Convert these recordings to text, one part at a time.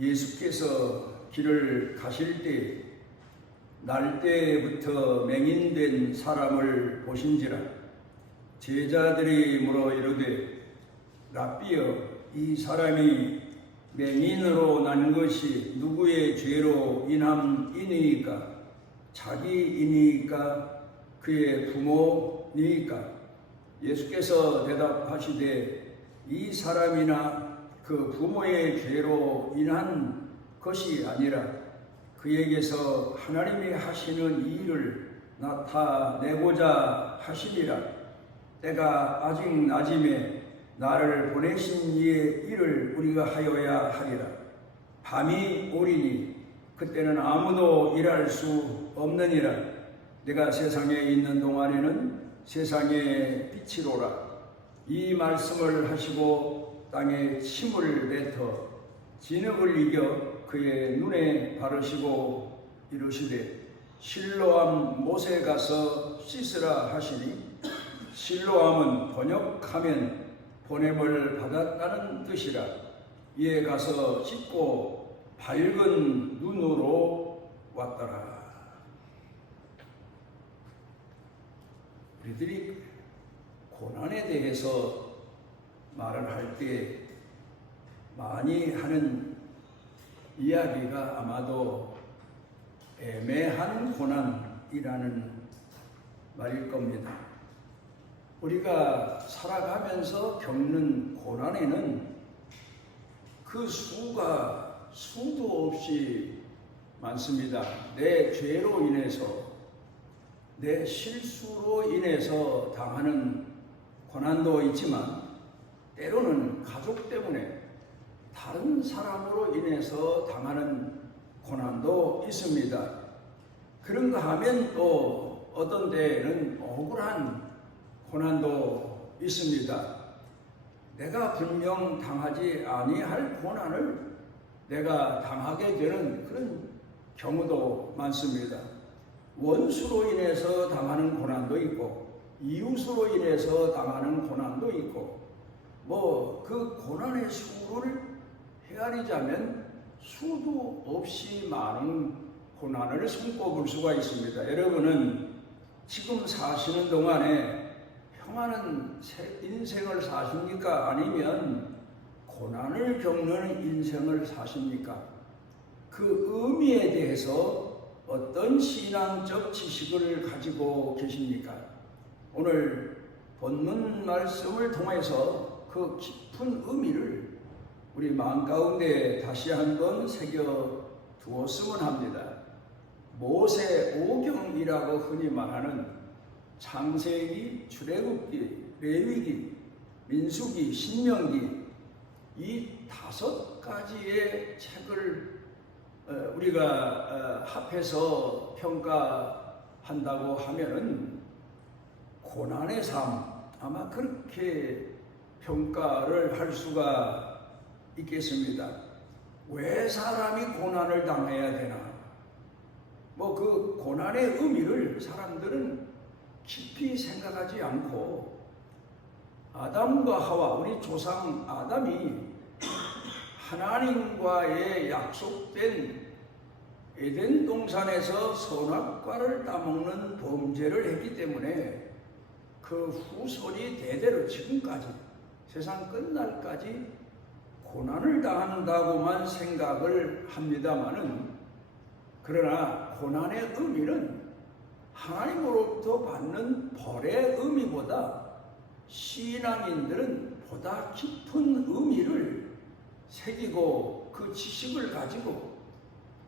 예수께서 길을 가실 때 날때부터 맹인된 사람을 보신지라 제자들이 물어 이르되 랍비여 이 사람이 맹인으로 난 것이 누구의 죄로 인함이니이까 자기이니이까 그의 부모니이까 예수께서 대답하시되 이 사람이나 그 부모의 죄로 인한 것이 아니라 그에게서 하나님이 하시는 이 일을 나타내고자 하시니라. 때가 아직 낮임에 나를 보내신 이의 일을 우리가 하여야 하리라. 밤이 오리니 그때는 아무도 일할 수 없느니라. 내가 세상에 있는 동안에는 세상의 빛이로라. 이 말씀을 하시고 땅에 침을 뱉어 진흙을 이겨 그의 눈에 바르시고 이르시되 실로암 못에 가서 씻으라 하시니 실로암은 번역하면 보냄을 받았다는 뜻이라. 이에 가서 씻고 밝은 눈으로 왔더라. 우리들이 고난에 대해서 말을 할 때 많이 하는 이야기가 아마도 애매한 고난이라는 말일 겁니다. 우리가 살아가면서 겪는 고난에는 그 수가 수도 없이 많습니다. 내 죄로 인해서, 내 실수로 인해서 당하는 고난도 있지만 때로는 가족 때문에 다른 사람으로 인해서 당하는 고난도 있습니다. 그런가 하면 또 어떤 때에는 억울한 고난도 있습니다. 내가 분명 당하지 아니할 고난을 내가 당하게 되는 그런 경우도 많습니다. 원수로 인해서 당하는 고난도 있고 이웃으로 인해서 당하는 고난도 있고 그 고난의 수를 헤아리자면 수도 없이 많은 고난을 손꼽을 수가 있습니다. 여러분은 지금 사시는 동안에 평안한 인생을 사십니까? 아니면 고난을 겪는 인생을 사십니까? 그 의미에 대해서 어떤 신앙적 지식을 가지고 계십니까? 오늘 본문 말씀을 통해서 그 깊은 의미를 우리 마음 가운데 다시 한번 새겨 두었으면 합니다. 모세오경이라고 흔히 말하는 창세기, 출애굽기, 레위기, 민수기, 신명기 이 5가지의 책을 우리가 합해서 평가한다고 하면은 고난의 삶 아마 그렇게 평가를 할 수가 있겠습니다. 왜 사람이 고난을 당해야 되나? 그 고난의 의미를 사람들은 깊이 생각하지 않고 아담과 하와, 우리 조상 아담이 하나님과의 약속된 에덴 동산에서 선악과를 따먹는 범죄를 했기 때문에 그 후손이 대대로 지금까지 세상 끝날까지 고난을 당한다고만 생각을 합니다마는 그러나 고난의 의미는 하나님으로부터 받는 벌의 의미보다 신앙인들은 보다 깊은 의미를 새기고 그 지식을 가지고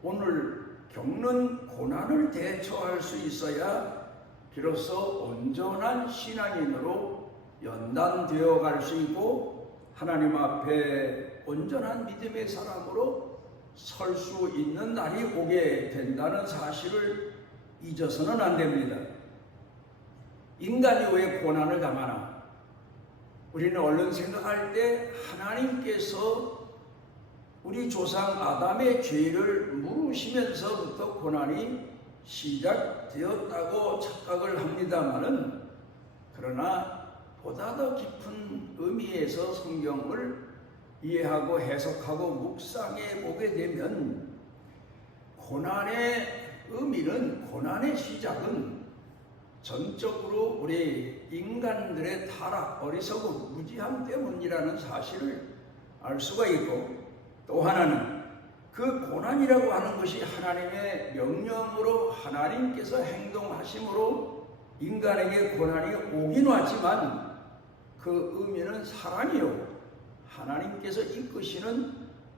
오늘 겪는 고난을 대처할 수 있어야 비로소 온전한 신앙인으로 연단되어 갈 수 있고 하나님 앞에 온전한 믿음의 사람으로 설 수 있는 날이 오게 된다는 사실을 잊어서는 안 됩니다. 인간이 왜 고난을 당하나? 우리는 얼른 생각할 때 하나님께서 우리 조상 아담의 죄를 물으시면서부터 고난이 시작되었다고 착각을 합니다마는 그러나 보다 더 깊은 의미에서 성경을 이해하고 해석하고 묵상해 보게 되면 고난의 의미는, 고난의 시작은 전적으로 우리 인간들의 타락, 어리석음, 무지함 때문이라는 사실을 알 수가 있고, 또 하나는 그 고난이라고 하는 것이 하나님의 명령으로 하나님께서 행동하심으로 인간에게 고난이 오긴 왔지만 그 의미는 사랑이요, 하나님께서 이끄시는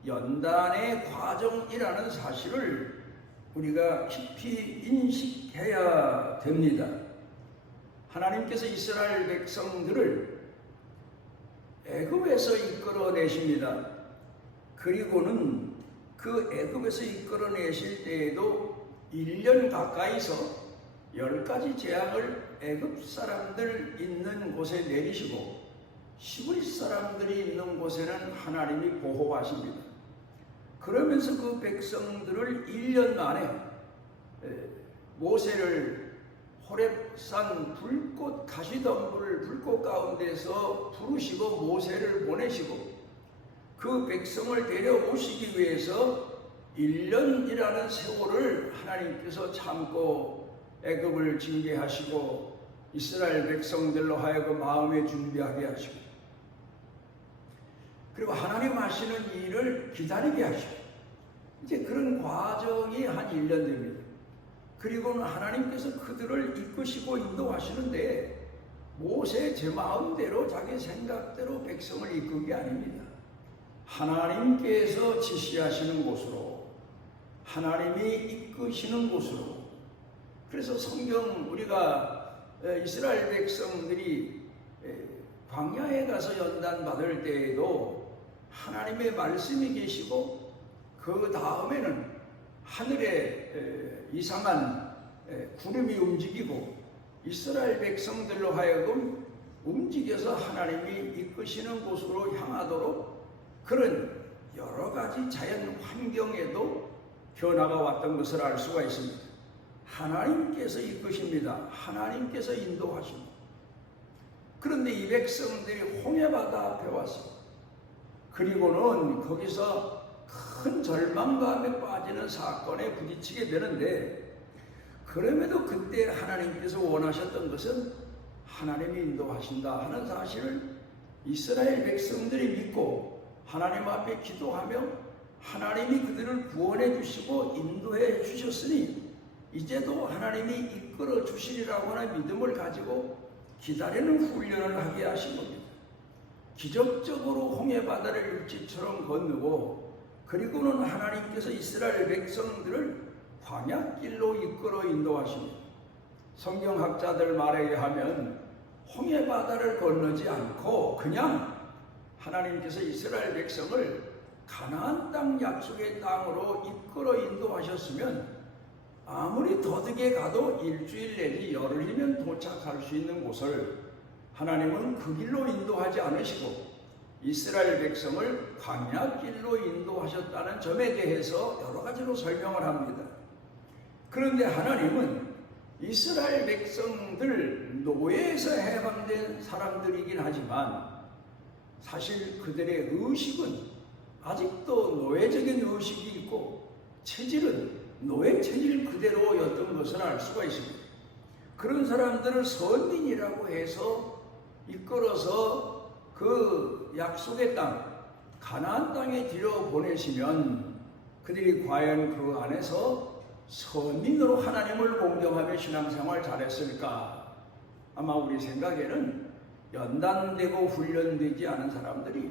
연단의 과정이라는 사실을 우리가 깊이 인식해야 됩니다. 하나님께서 이스라엘 백성들을 애굽에서 이끌어내십니다. 그리고는 그 애굽에서 이끌어내실 때에도 1년 가까이서 10가지 재앙을 애굽 사람들 있는 곳에 내리시고 시브리 사람들이 있는 곳에는 하나님이 보호하십니다. 그러면서 그 백성들을 1년 만에 모세를 호렙산 불꽃 가시덤불 불꽃 가운데서 부르시고 모세를 보내시고 그 백성을 데려오시기 위해서 1년이라는 세월을 하나님께서 참고 애굽을 징계하시고 이스라엘 백성들로 하여금 마음에 준비하게 하시고, 그리고 하나님 하시는 일을 기다리게 하시고, 이제 그런 과정이 한 1년 됩니다. 그리고는 하나님께서 그들을 이끄시고 인도하시는데 모세 제 마음대로 자기 생각대로 백성을 이끄는 게 아닙니다. 하나님께서 지시하시는 곳으로, 하나님이 이끄시는 곳으로. 그래서 성경 우리가 이스라엘 백성들이 광야에 가서 연단 받을 때에도 하나님의 말씀이 계시고 그 다음에는 하늘에 이상한 구름이 움직이고 이스라엘 백성들로 하여금 움직여서 하나님이 이끄시는 곳으로 향하도록 그런 여러 가지 자연 환경에도 변화가 왔던 것을 알 수가 있습니다. 하나님께서 이끄십니다. 하나님께서 인도하십니다. 그런데 이 백성들이 홍해바다 앞에 와서, 그리고는 거기서 큰 절망감에 빠지는 사건에 부딪히게 되는데, 그럼에도 그때 하나님께서 원하셨던 것은 하나님이 인도하신다 하는 사실을 이스라엘 백성들이 믿고 하나님 앞에 기도하며 하나님이 그들을 구원해 주시고 인도해 주셨으니 이제도 하나님이 이끌어 주시리라고 하는 믿음을 가지고 기다리는 훈련을 하게 하신 겁니다. 기적적으로 홍해바다를 육지처럼 건너고, 그리고는 하나님께서 이스라엘 백성들을 광야길로 이끌어 인도하십니다. 성경학자들 말에 의하면 홍해바다를 건너지 않고 그냥 하나님께서 이스라엘 백성을 가나안 땅 약속의 땅으로 이끌어 인도하셨으면 아무리 더디게 가도 일주일 내지 열흘이면 도착할 수 있는 곳을 하나님은 그 길로 인도하지 않으시고 이스라엘 백성을 광야길로 인도하셨다는 점에 대해서 여러 가지로 설명을 합니다. 그런데 하나님은 이스라엘 백성들 노예에서 해방된 사람들이긴 하지만 사실 그들의 의식은 아직도 노예적인 의식이 있고 체질은 노예 체질 그대로였던 것을 알 수가 있습니다. 그런 사람들을 선민이라고 해서 이끌어서 그 약속의 땅, 가나안 땅에 들여보내시면 그들이 과연 그 안에서 선민으로 하나님을 공경하며 신앙생활 잘했을까? 아마 우리 생각에는 연단되고 훈련되지 않은 사람들이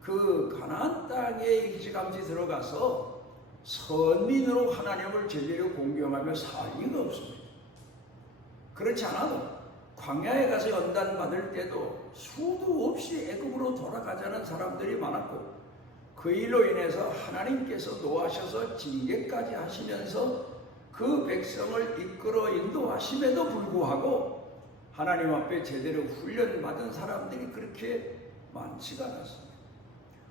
그 가나안 땅에 일찌감치 들어가서 선민으로 하나님을 제대로 공경하며 살 리가 없습니다. 그렇지 않아도 광야에 가서 연단 받을 때도 수도 없이 애굽으로 돌아가자는 사람들이 많았고 그 일로 인해서 하나님께서 노하셔서 징계까지 하시면서 그 백성을 이끌어 인도하심에도 불구하고 하나님 앞에 제대로 훈련받은 사람들이 그렇게 많지가 않았습니다.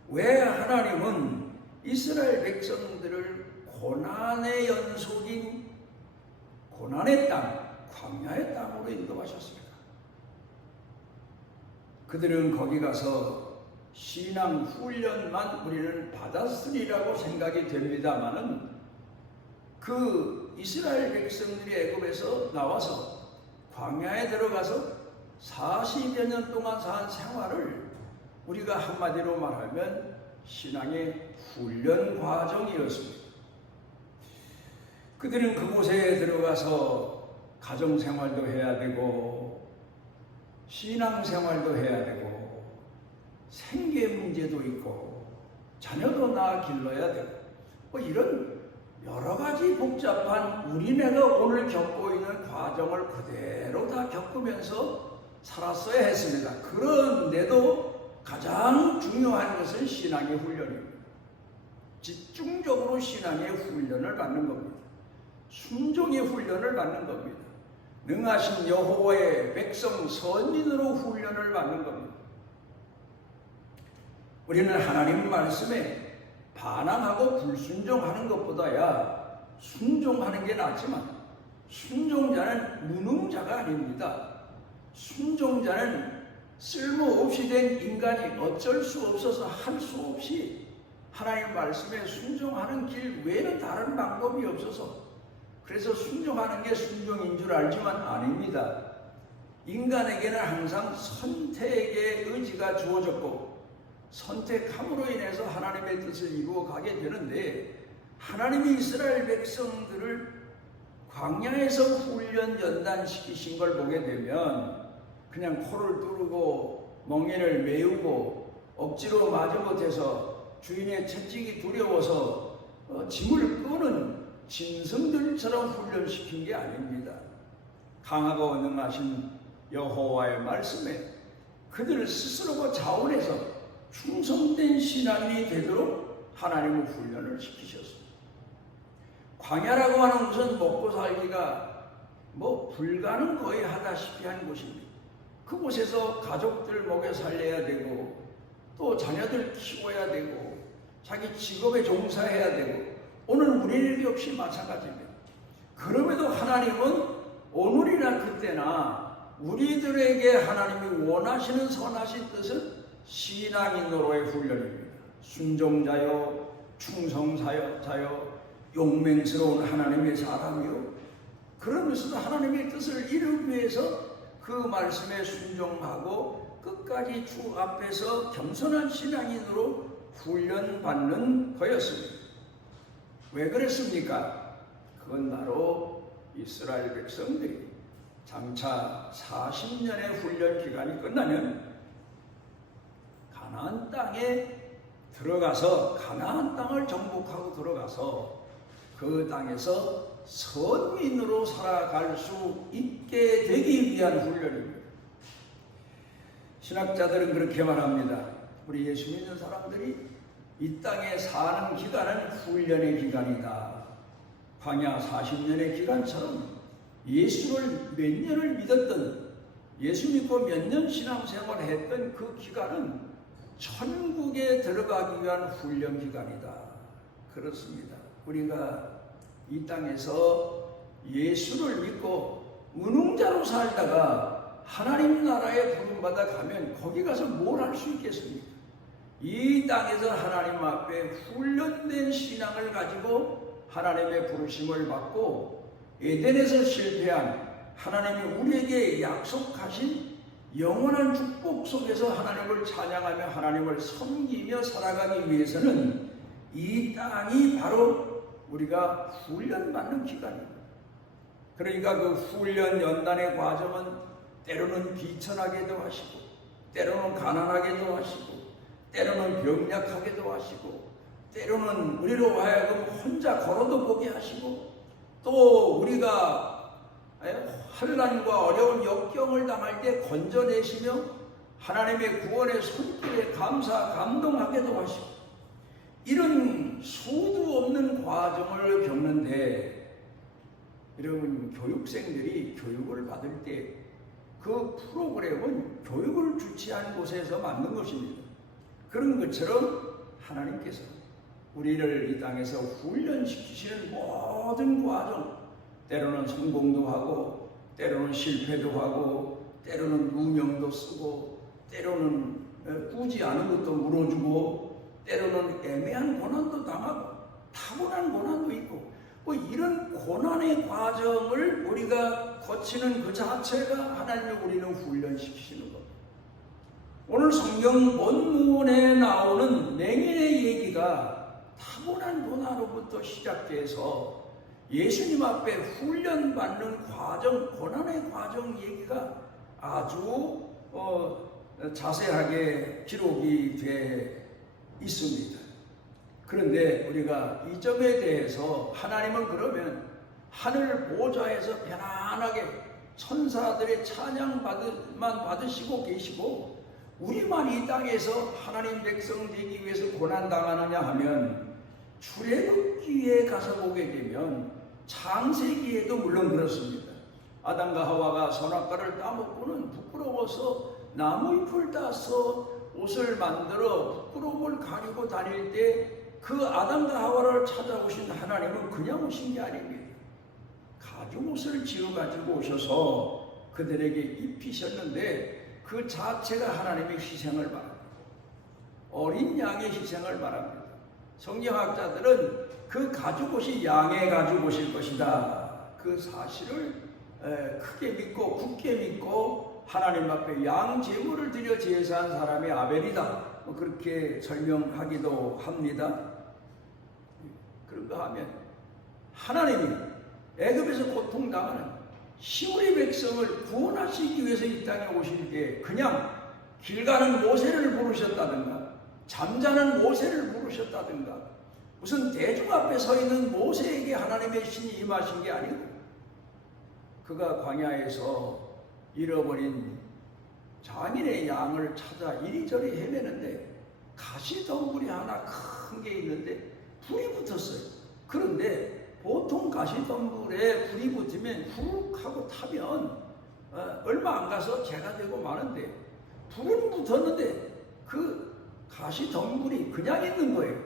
왜 하나님은 이스라엘 백성들을 고난의 연속인 고난의 땅, 광야의 땅으로 인도하셨습니까? 그들은 거기 가서 신앙 훈련만 우리는 받았으리라고 생각이 됩니다마는 그 이스라엘 백성들이 애굽에서 나와서 광야에 들어가서 40여 년 동안 산 생활을 우리가 한마디로 말하면 신앙의 훈련 과정이었습니다. 그들은 그곳에 들어가서 가정생활도 해야 되고 신앙생활도 해야 되고 생계 문제도 있고 자녀도 낳아 길러야 되고 이런 여러 가지 복잡한 우리네가 오늘 겪고 있는 과정을 그대로 다 겪으면서 살았어야 했습니다. 그런데도 가장 중요한 것은 신앙의 훈련입니다. 집중적으로 신앙의 훈련을 받는 겁니다. 순종의 훈련을 받는 겁니다. 능하신 여호와의 백성 선민으로 훈련을 받는 겁니다. 우리는 하나님 말씀에 반항하고 불순종하는 것보다야 순종하는 게 낫지만 순종자는 무능자가 아닙니다. 순종자는 쓸모없이 된 인간이 어쩔 수 없어서 할 수 없이 하나님 말씀에 순종하는 길 외에는 다른 방법이 없어서 그래서 순종하는 게 순종인 줄 알지만 아닙니다. 인간에게는 항상 선택의 의지가 주어졌고 선택함으로 인해서 하나님의 뜻을 이루어 가게 되는데 하나님이 이스라엘 백성들을 광야에서 훈련 연단시키신 걸 보게 되면 그냥 코를 뚫고 멍에를 메우고 억지로 마지못해서 주인의 채찍이 두려워서 짐을 끄는 짐승들처럼 훈련시킨 게 아닙니다. 강하고 능하신 여호와의 말씀에 그들을 스스로가 자원해서 충성된 신앙인이 되도록 하나님의 훈련을 시키셨습니다. 광야라고 하는 것은 먹고 살기가 불가능 거의 하다시피 한 곳입니다. 그곳에서 가족들 먹여 살려야 되고 또 자녀들 키워야 되고 자기 직업에 종사해야 되고 오늘 우리에게 역시 마찬가지입니다. 그럼에도 하나님은 오늘이나 그때나 우리들에게 하나님이 원하시는 선하신 뜻은 신앙인으로의 훈련입니다. 순종자요, 충성자요, 용맹스러운 하나님의 사람이요. 그러면서도 하나님의 뜻을 이루기 위해서 그 말씀에 순종하고 끝까지 주 앞에서 겸손한 신앙인으로 훈련받는 거였습니다. 왜 그랬습니까? 그건 바로 이스라엘 백성들이 장차 40년의 훈련 기간이 끝나면 가나안 땅에 들어가서 가나안 땅을 정복하고 들어가서 그 땅에서 선민으로 살아갈 수 있게 되기 위한 훈련입니다. 신학자들은 그렇게 말합니다. 우리 예수 믿는 사람들이 이 땅에 사는 기간은 훈련의 기간이다. 광야 40년의 기간처럼 예수를 몇 년을 믿었던 예수 믿고 몇 년 신앙생활을 했던 그 기간은 천국에 들어가기 위한 훈련 기간이다. 그렇습니다. 우리가 이 땅에서 예수를 믿고 무능자로 살다가 하나님 나라에 부름받아 가면 거기 가서 뭘 할 수 있겠습니까? 이 땅에서 하나님 앞에 훈련된 신앙을 가지고 하나님의 부르심을 받고 에덴에서 실패한 하나님이 우리에게 약속하신 영원한 축복 속에서 하나님을 찬양하며 하나님을 섬기며 살아가기 위해서는 이 땅이 바로 우리가 훈련받는 기간입니다. 그러니까 그 훈련 연단의 과정은 때로는 비천하게도 하시고 때로는 가난하게도 하시고 때로는 병약하게도 하시고 때로는 우리로 하여금 혼자 걸어도 보게 하시고 또 우리가 환난과 어려운 역경을 당할 때 건져내시며 하나님의 구원의 손길에 감사 감동하게도 하시고 이런 수도 없는 과정을 겪는데 여러분 교육생들이 교육을 받을 때 그 프로그램은 교육을 주최한 곳에서 만든 것입니다. 그런 것처럼 하나님께서 우리를 이 땅에서 훈련시키시는 모든 과정 때로는 성공도 하고 때로는 실패도 하고 때로는 누명도 쓰고 때로는 꾸지 않은 것도 물어주고 때로는 애매한 고난도 당하고 타고난 고난도 있고 뭐 이런 고난의 과정을 우리가 거치는 그 자체가 하나님이 우리는 훈련시키시는 겁니다. 오늘 성경 본문에 나오는 맹인의 얘기가 타고난 고난으로부터 시작돼서 예수님 앞에 훈련받는 과정, 고난의 과정 얘기가 아주 자세하게 기록이 돼 있습니다. 그런데 우리가 이 점에 대해서 하나님은 그러면 하늘 보좌에서 편안하게 천사들의 찬양만 받으시고 계시고 우리만 이 땅에서 하나님 백성 되기 위해서 고난당하느냐 하면 출애굽기에 가서 보게 되면 창세기에도 물론 그렇습니다. 아담과 하와가 선악과를 따먹고는 부끄러워서 나무잎을 따서 옷을 만들어 부끄러움을 가리고 다닐 때 그 아담과 하와를 찾아오신 하나님은 그냥 오신 게 아닙니다. 가죽옷을 지어가지고 오셔서 그들에게 입히셨는데 그 자체가 하나님의 희생을 말합니다. 어린 양의 희생을 말합니다. 성경학자들은 그 가죽옷이 양의 가죽옷일 것이다. 그 사실을 크게 믿고 굳게 믿고 하나님 앞에 양 제물을 드려 제사한 사람이 아벨이다. 그렇게 설명하기도 합니다. 그런가 하면 하나님이 애굽에서 고통당하는 시므리 백성을 구원하시기 위해서 이 땅에 오실 때 그냥 길 가는 모세를 부르셨다든가 잠자는 모세를 부르셨다든가 무슨 대중 앞에 서 있는 모세에게 하나님의 신이 임하신 게 아니고 그가 광야에서 잃어버린 장인의 양을 찾아 이리저리 헤매는데 가시덤불이 하나 큰 게 있는데 불이 붙었어요. 그런데 보통 가시덤불에 불이 붙으면 훅 하고 타면 얼마 안 가서 재가 되고 마는데 불은 붙었는데 그 가시덤불이 그냥 있는 거예요.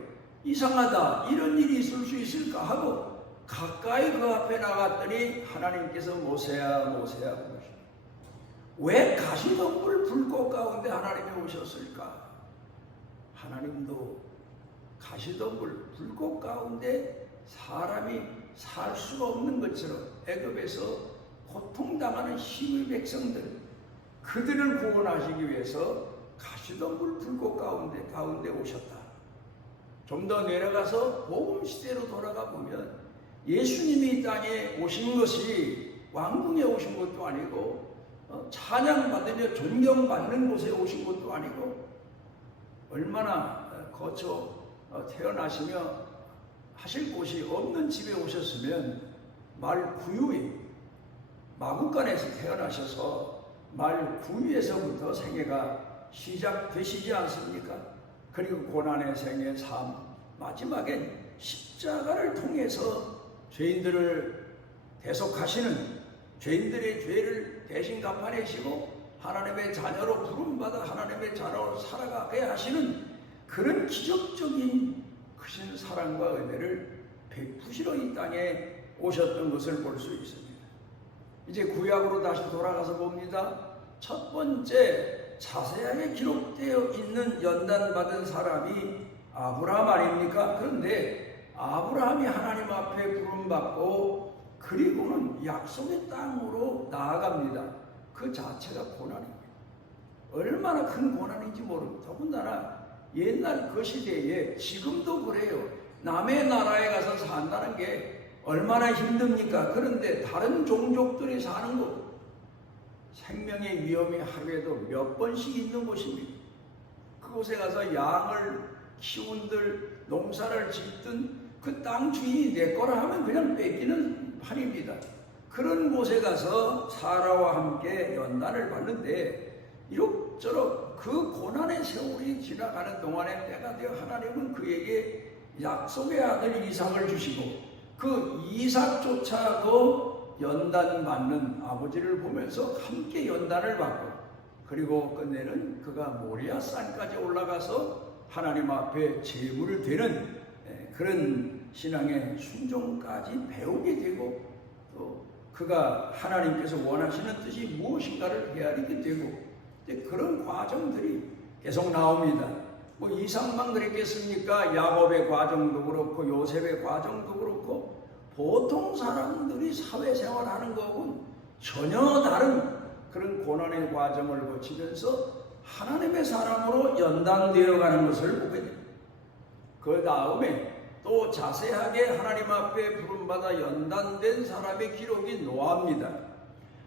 이상하다. 이런 일이 있을 수 있을까 하고 가까이 그 앞에 나갔더니 하나님께서 모세야 모세야 부르시고 왜 가시덤불 불꽃 가운데 하나님이 오셨을까? 하나님도 가시덤불 불꽃 가운데 사람이 살 수가 없는 것처럼 애굽에서 고통당하는 시므리 백성들 그들을 구원하시기 위해서 가시덤불 불꽃 가운데 오셨다. 좀 더 내려가서 복음 시대로 돌아가 보면 예수님이 이 땅에 오신 것이 왕궁에 오신 것도 아니고 찬양받으며 존경받는 곳에 오신 것도 아니고 얼마나 거쳐 태어나시며 하실 곳이 없는 집에 오셨으면 말 구유에 마구간에서 태어나셔서 말 구유에서부터 생애가 시작되시지 않습니까? 그리고 고난의 생애 삶 마지막엔 십자가를 통해서 죄인들을 대속하시는 죄인들의 죄를 대신 갚아내시고 하나님의 자녀로 부름받아 하나님의 자녀로 살아가게 하시는 그런 기적적인 크신 사랑과 은혜를 베푸시러 이 땅에 오셨던 것을 볼 수 있습니다. 이제 구약으로 다시 돌아가서 봅니다. 첫 번째 자세하게 기록되어 있는 연단받은 사람이 아브라함 아닙니까? 그런데 아브라함이 하나님 앞에 부름받고 그리고는 약속의 땅으로 나아갑니다. 그 자체가 고난입니다. 얼마나 큰 고난인지 모릅니다. 더군다나 옛날 그 시대에 지금도 그래요. 남의 나라에 가서 산다는 게 얼마나 힘듭니까? 그런데 다른 종족들이 사는 곳 생명의 위험이 하루에도 몇 번씩 있는 곳입니다. 그곳에 가서 양을 키운들 농사를 짓든 그 땅 주인이 내 거라 하면 그냥 뺏기는 판입니다. 그런 곳에 가서 사라와 함께 연단을 받는데 이럭저럭 그 고난의 세월이 지나가는 동안에 때가 되어 하나님은 그에게 약속의 아들 이삭을 주시고 그 이삭조차도 연단받는 아버지를 보면서 함께 연단을 받고 그리고 끝내는 그가 모리아산까지 올라가서 하나님 앞에 제물을 드는 그런 신앙의 순종까지 배우게 되고 또 그가 하나님께서 원하시는 뜻이 무엇인가를 헤아리게 되고 그런 과정들이 계속 나옵니다. 뭐 이삭만 그랬겠습니까? 야곱의 과정도 그렇고 요셉의 과정도 그렇고 보통 사람들이 사회생활하는 거하고는 전혀 다른 그런 고난의 과정을 거치면서 하나님의 사람으로 연단되어 가는 것을 보게 됩니다. 그 다음에 또 자세하게 하나님 앞에 부름받아 연단된 사람의 기록이 노아입니다.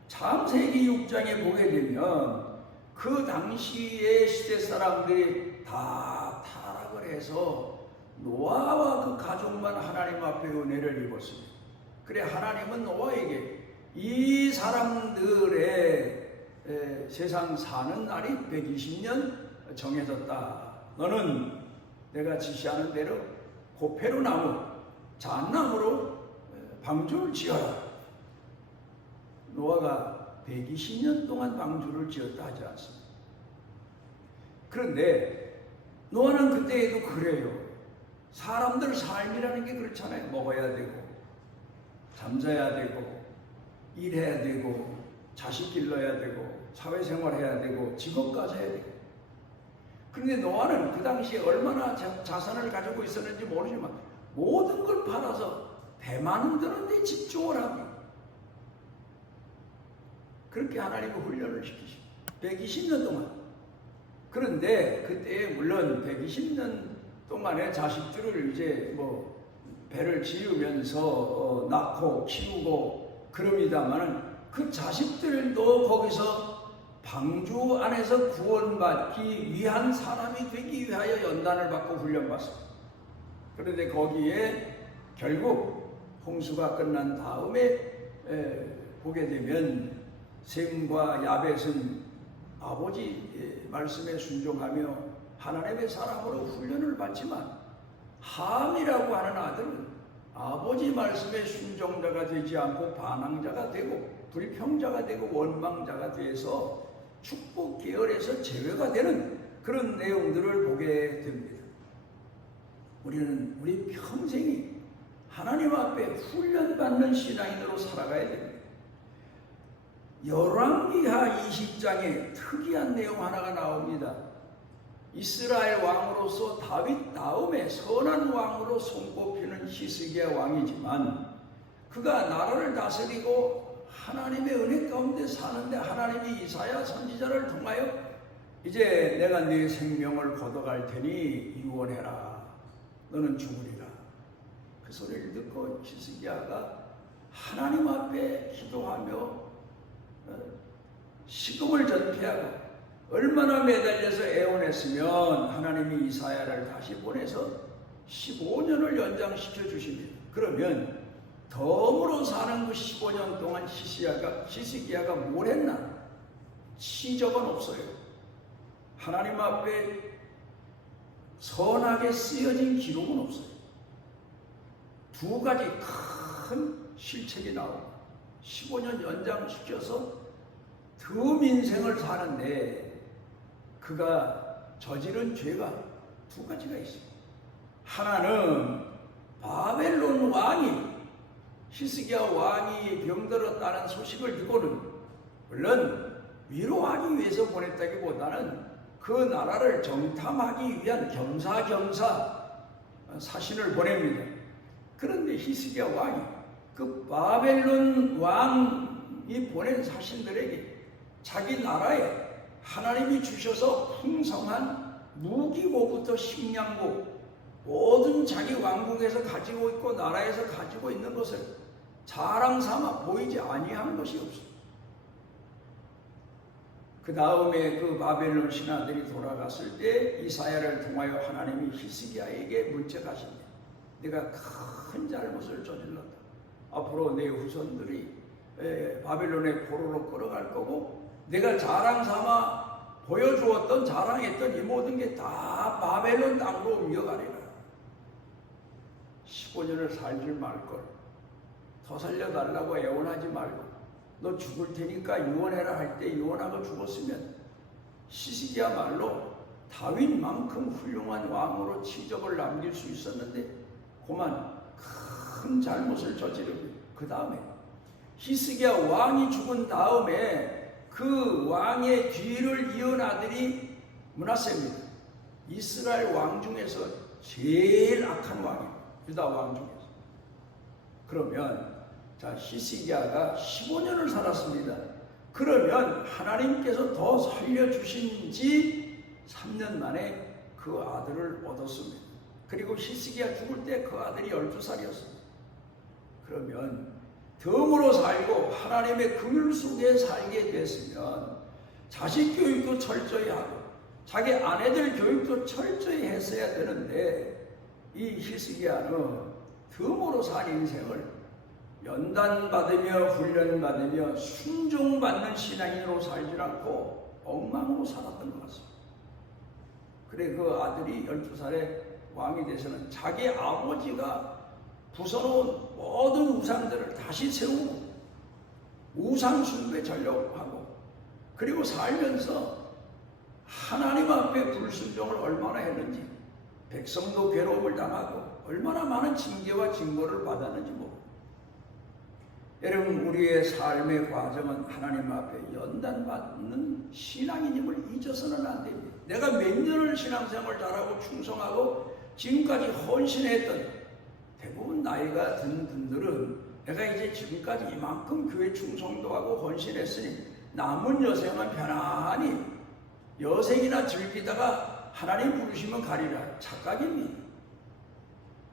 창세기 6장에 보게 되면 그 당시의 시대 사람들이 다 타락을 해서 노아와 그 가족만 하나님 앞에 은혜를 입었습니다. 그래 하나님은 노아에게 이 사람들의 세상 사는 날이 120년 정해졌다. 너는 내가 지시하는 대로 고페로 나무, 잣나무로 방주를 지어라. 노아가 120년 동안 방주를 지었다 하지 않습니다. 그런데 노아는 그때에도 그래요. 사람들 삶이라는 게 그렇잖아요. 먹어야 되고 잠자야 되고 일해야 되고 자식 길러야 되고 사회생활 해야 되고 직업까지 해야 되고. 그런데 노아는 그 당시에 얼마나 자산을 가지고 있었는지 모르지만 모든 걸 팔아서 배 만드는 데 집중을 합니다. 그렇게 하나님이 훈련을 시키십니다. 120년 동안. 그런데 그때 물론 120년 동안에 자식들을 이제 뭐 배를 지으면서 낳고 키우고 그럽니다만은 그 자식들도 거기서 방주 안에서 구원받기 위한 사람이 되기 위하여 연단을 받고 훈련받습니다. 그런데 거기에 결국 홍수가 끝난 다음에 보게 되면 셈과 야벳은 아버지 말씀에 순종하며 하나님의 사람으로 훈련을 받지만 함이라고 하는 아들은 아버지 말씀에 순종자가 되지 않고 반항자가 되고 불평자가 되고 원망자가 돼서 축복 계열에서 제외가 되는 그런 내용들을 보게 됩니다. 우리는 우리 평생이 하나님 앞에 훈련받는 신앙인으로 살아가야 됩니다. 열왕기하 20장에 특이한 내용 하나가 나옵니다. 이스라엘 왕으로서 다윗 다음에 선한 왕으로 손꼽히는 히스기야 왕이지만 그가 나라를 다스리고 하나님의 은혜 가운데 사는데 하나님이 이사야 선지자를 통하여 이제 내가 네 생명을 걷어갈 테니 유언해라. 너는 죽으리라. 그 소리를 듣고 히스기야가 하나님 앞에 기도하며 식음을 전폐하고 얼마나 매달려서 애원했으면 하나님이 이사야를 다시 보내서 15년을 연장시켜 주십니다. 그러면 덤으로 사는 그 15년 동안 히스기야가 뭘 했나? 시적은 없어요. 하나님 앞에 선하게 쓰여진 기록은 없어요. 두 가지 큰 실책이 나옵니다. 15년 연장시켜서 두 인생을 사는데 그가 저지른 죄가 두 가지가 있습니다. 하나는 바벨론 왕이 히스기야 왕이 병들었다는 소식을 듣고는 물론 위로하기 위해서 보냈다기보다는 그 나라를 정탐하기 위한 겸사겸사 사신을 보냅니다. 그런데 히스기야 왕이 그 바벨론 왕이 보낸 사신들에게 자기 나라에 하나님이 주셔서 풍성한 무기고부터 식량고 모든 자기 왕국에서 가지고 있고 나라에서 가지고 있는 것을 자랑 삼아 보이지 아니한 것이 없습니다. 그 다음에 그 바벨론 신하들이 돌아갔을 때 이사야를 통하여 하나님이 히스기야에게 문책하십니다. 네가 큰 잘못을 저질렀다. 앞으로 내 후손들이 바벨론의 포로로 끌어갈 거고 내가 자랑 삼아 보여주었던 자랑했던 이 모든 게 다 바벨론 땅으로 옮겨가리라. 15년을 살지 말걸. 더 살려달라고 애원하지 말고 너 죽을 테니까 유언해라 할 때 유언하고 죽었으면 히스기야말로 다윗만큼 훌륭한 왕으로 치적을 남길 수 있었는데 그만 큰 잘못을 저지르고 그 다음에 히스기야 왕이 죽은 다음에 그 왕의 뒤를 이은 아들이 므낫세입니다. 이스라엘 왕 중에서 제일 악한 왕이에요. 유다 왕 중에서. 그러면 자, 히스기야가 15년을 살았습니다. 그러면 하나님께서 더 살려주신 지 3년 만에 그 아들을 얻었습니다. 그리고 히스기야 죽을 때 그 아들이 12살이었습니다. 그러면 덤으로 살고 하나님의 긍휼 속에 살게 됐으면 자식 교육도 철저히 하고 자기 아내들 교육도 철저히 했어야 되는데 이 히스기야는 덤으로 산 인생을 연단받으며 훈련받으며 순종받는 신앙인으로 살지 않고 엉망으로 살았던 것 같습니다. 그래 그 아들이 12살에 왕이 돼서는 자기 아버지가 부숴놓은 모든 우상들을 다시 세우고 우상 숭배 전력하고 그리고 살면서 하나님 앞에 불순종을 얼마나 했는지 백성도 괴로움을 당하고 얼마나 많은 징계와 징벌을 받았는지 모릅니다. 여러분 우리의 삶의 과정은 하나님 앞에 연단받는 신앙인임을 잊어서는 안 됩니다. 내가 몇 년을 신앙생활 잘하고 충성하고 지금까지 헌신했던 대부분 나이가 든 분들은 내가 이제 지금까지 이만큼 교회 충성도 하고 헌신했으니 남은 여생은 편안히 여생이나 즐기다가 하나님 부르시면 가리라. 착각입니다.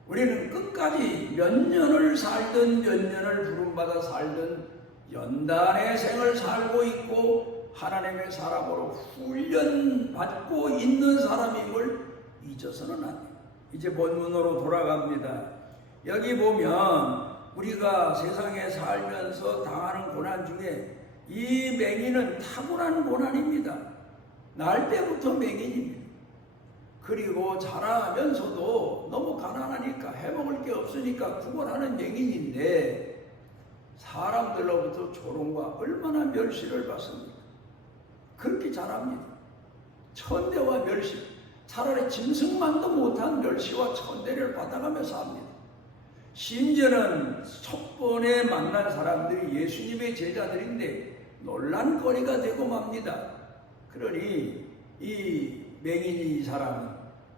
우리는 끝까지 몇 년을 살든 몇 년을 부름받아 살든 연단의 생을 살고 있고 하나님의 사람으로 훈련받고 있는 사람임을 잊어서는 안 돼요. 이제 본문으로 돌아갑니다. 여기 보면 우리가 세상에 살면서 당하는 고난 중에 이 맹인은 타고난 고난입니다. 날 때부터 맹인입니다. 그리고 자라면서도 너무 가난하니까 해먹을 게 없으니까 구걸하는 맹인인데 사람들로부터 조롱과 얼마나 멸시를 받습니까? 그렇게 자랍니다. 천대와 멸시, 차라리 짐승만도 못한 멸시와 천대를 받아가며 삽니다. 심지어는 첫 번에 만난 사람들이 예수님의 제자들인데 논란거리가 되고 맙니다. 그러니 이 맹인이 이 사람은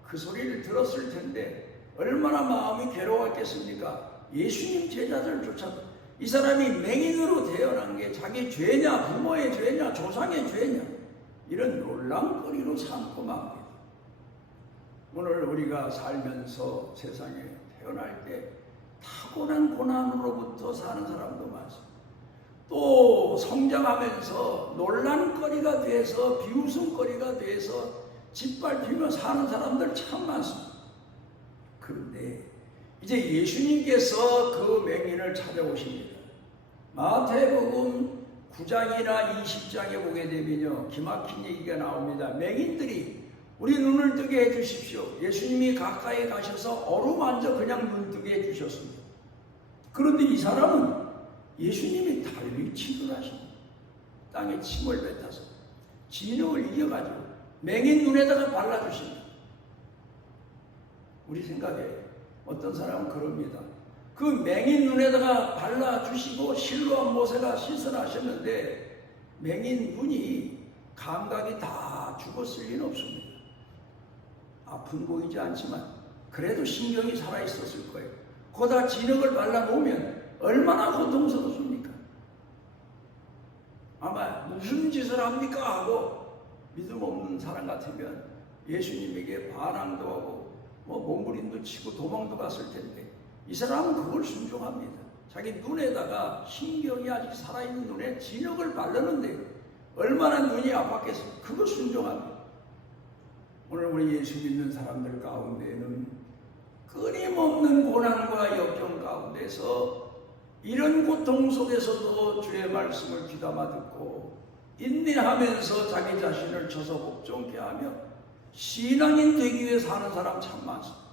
그 소리를 들었을 텐데 얼마나 마음이 괴로웠겠습니까? 예수님 제자들 쫓아 이 사람이 맹인으로 태어난 게 자기 죄냐 부모의 죄냐 조상의 죄냐 이런 논란거리로 삼고 맙니다. 오늘 우리가 살면서 세상에 태어날 때 타고난 고난으로부터 사는 사람도 많습니다. 또 성장하면서 논란거리가 돼서 비웃음거리가 돼서 짓밟히며 사는 사람들 참 많습니다. 그런데 이제 예수님께서 그 맹인을 찾아오십니다. 마태복음 9장이나 20장에 보게 되면요 기막힌 얘기가 나옵니다. 맹인들이 우리 눈을 뜨게 해주십시오. 예수님이 가까이 가셔서 어루만져 그냥 눈 뜨게 해주셨습니다. 그런데 이 사람은 예수님이 달리 치료하십니다. 땅에 침을 뱉어서 진흙을 이겨가지고 맹인 눈에다가 발라주십니다. 우리 생각에 어떤 사람은 그럽니다. 그 맹인 눈에다가 발라주시고 실로암 모세가 시선하셨는데 맹인 눈이 감각이 다 죽었을 리는 없습니다. 아픈 보이지 않지만 그래도 신경이 살아있었을 거예요. 거기다 진흙을 발라놓으면 얼마나 고통스럽습니까? 아마 무슨 짓을 합니까? 하고 믿음 없는 사람 같으면 예수님에게 반항도 하고 몸부림도 치고 도망도 갔을 텐데 이 사람은 그걸 순종합니다. 자기 눈에다가 신경이 아직 살아있는 눈에 진흙을 바르는데 얼마나 눈이 아팠겠습니까? 그거 순종합니다. 오늘 우리 예수 믿는 사람들 가운데는 끊임없는 고난과 역경 가운데서 이런 고통 속에서도 주의 말씀을 귀담아 듣고 인내하면서 자기 자신을 쳐서 복종케 하며 신앙인 되기 위해 사는 사람 참 많습니다.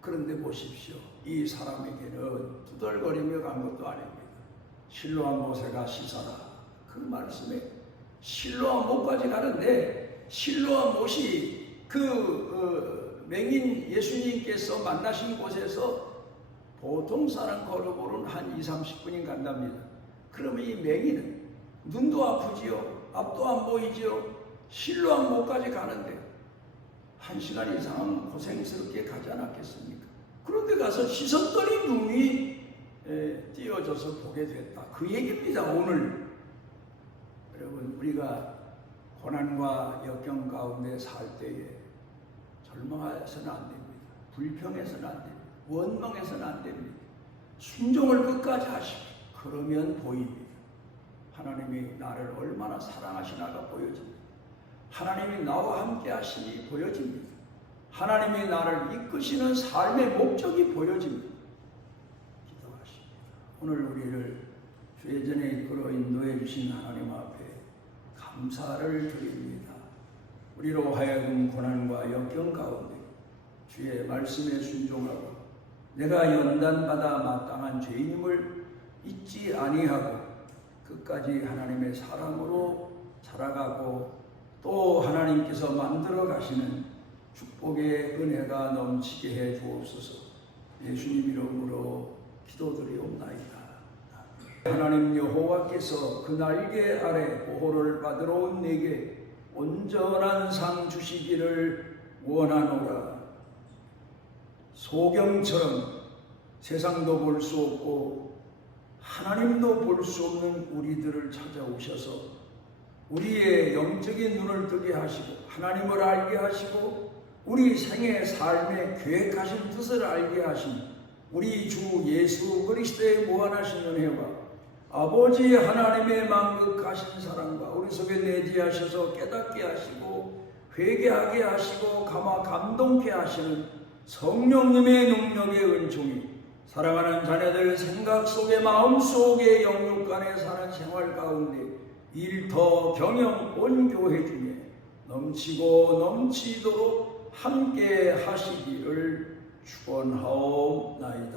그런데 보십시오. 이 사람에게는 투덜거리며 간 것도 아닙니다. 실로암 모세가 씻어라. 그 말씀에 실로암 못까지 가는데 실로암 못이 맹인 예수님께서 만나신 곳에서 보통 사람 걸어보는 한 20-30분이 간답니다. 그러면 이 맹인은 눈도 아프지요. 앞도 안 보이지요. 실로암 목까지 가는데 1시간 이상은 고생스럽게 가지 않았겠습니까? 그런데 가서 씻었더니 눈이 띄어져서 보게 됐다. 그 얘기입니다. 오늘 여러분, 우리가 고난과 역경 가운데 살 때에 절망해서는 안 됩니다. 불평해서는 안 됩니다. 원망해서는 안 됩니다. 순종을 끝까지 하시고, 그러면 보입니다. 하나님이 나를 얼마나 사랑하시나가 보여집니다. 하나님이 나와 함께 하시니 보여집니다. 하나님이 나를 이끄시는 삶의 목적이 보여집니다. 기도하십니다. 오늘 우리를 주 예전에 이끌어 인도해 주신 하나님 앞에 감사를 드립니다. 우리로 하여금 고난과 역경 가운데 주의 말씀에 순종하고 내가 연단받아 마땅한 죄인임을 잊지 아니하고 끝까지 하나님의 사랑으로 살아가고 또 하나님께서 만들어 가시는 축복의 은혜가 넘치게 해 주옵소서. 예수님 이름으로 기도드리옵나이다. 하나님 여호와께서 그 날개 아래 보호를 받으러 온 내게 온전한 상 주시기를 원하노라. 소경처럼 세상도 볼 수 없고 하나님도 볼 수 없는 우리들을 찾아오셔서 우리의 영적인 눈을 뜨게 하시고 하나님을 알게 하시고 우리 생의 삶의 계획하신 뜻을 알게 하신 우리 주 예수 그리스도의 무한하신 은혜와 아버지 하나님의 만극하신 사랑과 우리 속에 내재하셔서 깨닫게 하시고 회개하게 하시고 감동케 하시는 성령님의 능력의 은총이 사랑하는 자녀들 생각 속에 마음 속에 영육 간에 사는 생활 가운데 일터 경영 온 교회 중에 넘치고 넘치도록 함께 하시기를 축원하옵나이다.